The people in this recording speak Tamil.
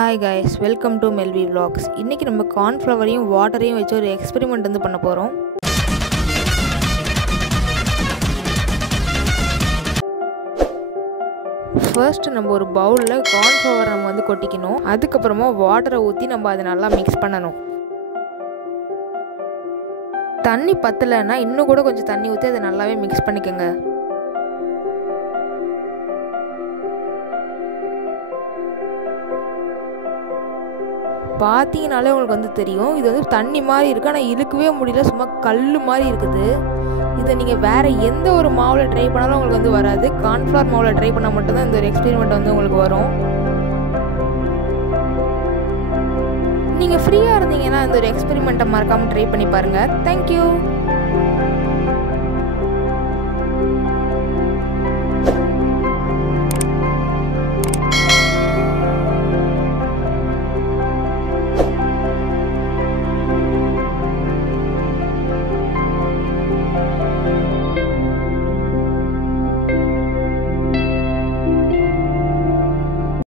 Hi guys, welcome to Melvi vlogs. இன்றைக்கி நம்ம கார்ன்ஃப்ளவரையும் வாட்டரையும் வச்சு ஒரு எக்ஸ்பெரிமெண்ட் வந்து பண்ண போகிறோம். ஃபர்ஸ்ட் நம்ம ஒரு பவுலில் கார்ன்ஃப்ளவர் நம்ம வந்து கொட்டிக்கணும். அதுக்கப்புறமா வாட்டரை ஊற்றி நம்ம அதை நல்லா மிக்ஸ் பண்ணணும். தண்ணி பத்தலைன்னா இன்னும் கூட கொஞ்சம் தண்ணி ஊற்றி அதை நல்லாவே மிக்ஸ் பண்ணிக்கோங்க. பார்த்தீங்கனாலே உங்களுக்கு வந்து தெரியும், இது வந்து தண்ணி மாதிரி இருக்குது, ஆனால் இழுக்கவே முடியல, சும்மா கல் மாதிரி இருக்குது. இதை நீங்கள் வேறு எந்த ஒரு மாவில் ட்ரை பண்ணாலும் உங்களுக்கு வந்து வராது. கார்ன்ஃப்ளவர் மாவில் ட்ரை பண்ணால் மட்டும்தான் இந்த ஒரு எக்ஸ்பெரிமெண்ட் வந்து உங்களுக்கு வரும். நீங்கள் ஃப்ரீயாக இருந்தீங்கன்னா இந்த ஒரு எக்ஸ்பெரிமெண்ட்டை மறக்காமல் ட்ரை பண்ணி பாருங்கள். தேங்க்யூ.